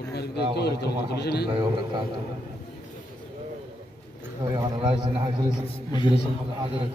warahmatullahi wabarakatuh. Ryzen মজলিসুল হাজিরাত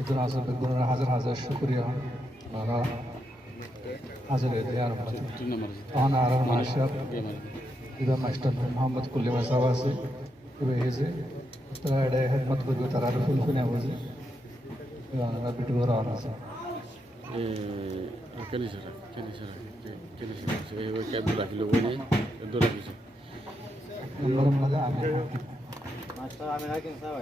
इतना सब गुरुना हाजिर हाजिर शुक्रिया हमारा हाजिर दियार अहना आरम माशर इबा मास्टर मोहम्मद कुल्ली मसावासी इबा हेजे तरा एडे खिदमत को तरा रफुल कुने होजे इबा ना बिटुरा आना नंबर मजा आमे मास्टर आमे राखिन सावा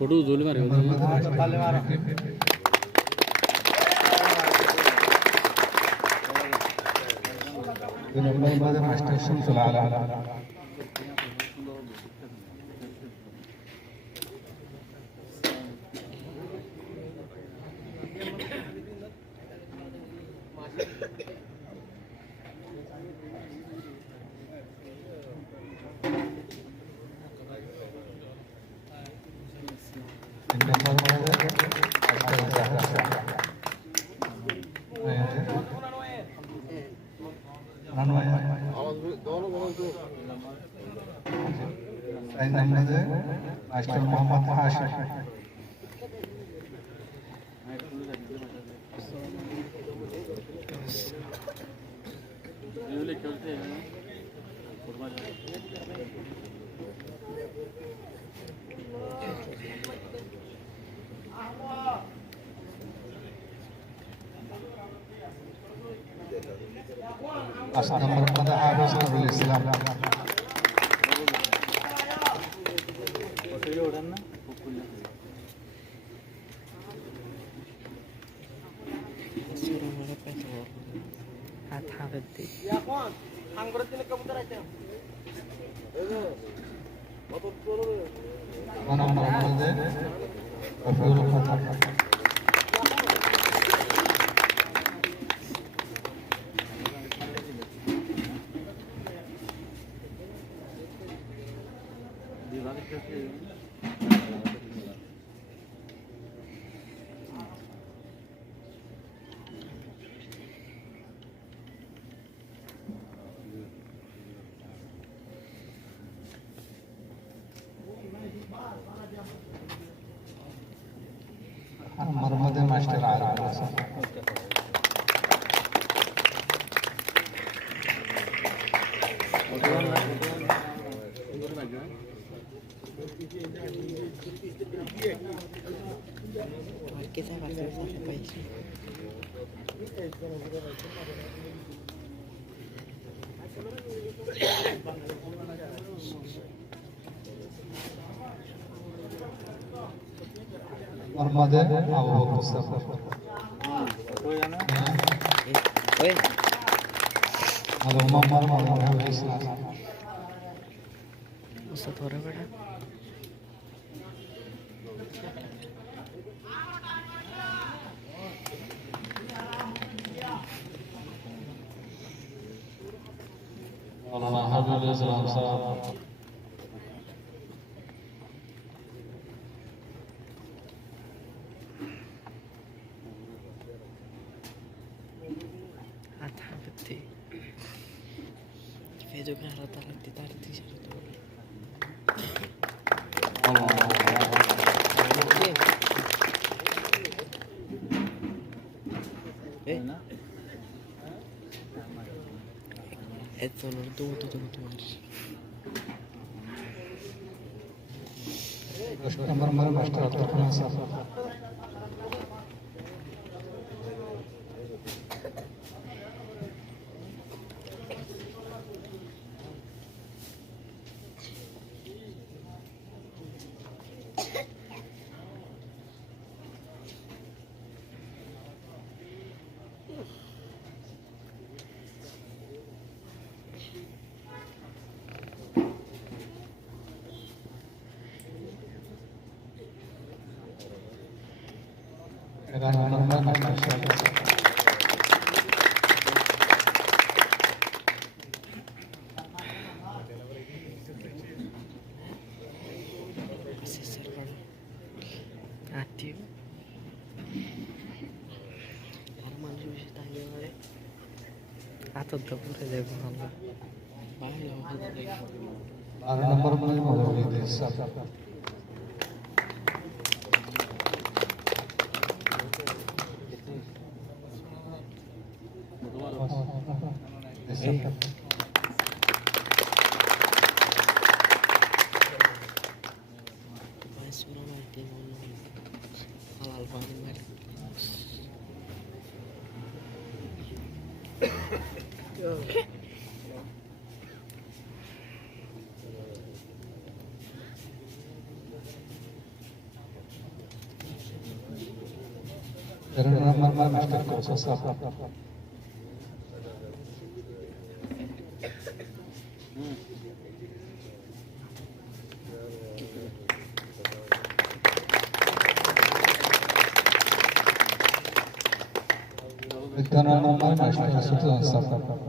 फोटो जोली मारे master Shamsul Ala master Mohammad Hashim asal pada harus Nurul Islam मरमदे मास्टर आ रहा है Kita masih sampai baik. मरमदे Abu Bakar Mustafa हेलो मम्मा मम्मा इस्लाम उससे थोड़ा बड़ा Allah Habibullah Salam Salam जो कि हालत लगती तारती शरत это नंबर मास्टर अब्दुल खान साहब 11 number Master असे सरकार आती माणूस विषय तांगे आता दपूर आहे मला बाहेर 12 number Madhuri Desai. Sudah nanti halal banget. Number Master Kosa. Number Master Sultan.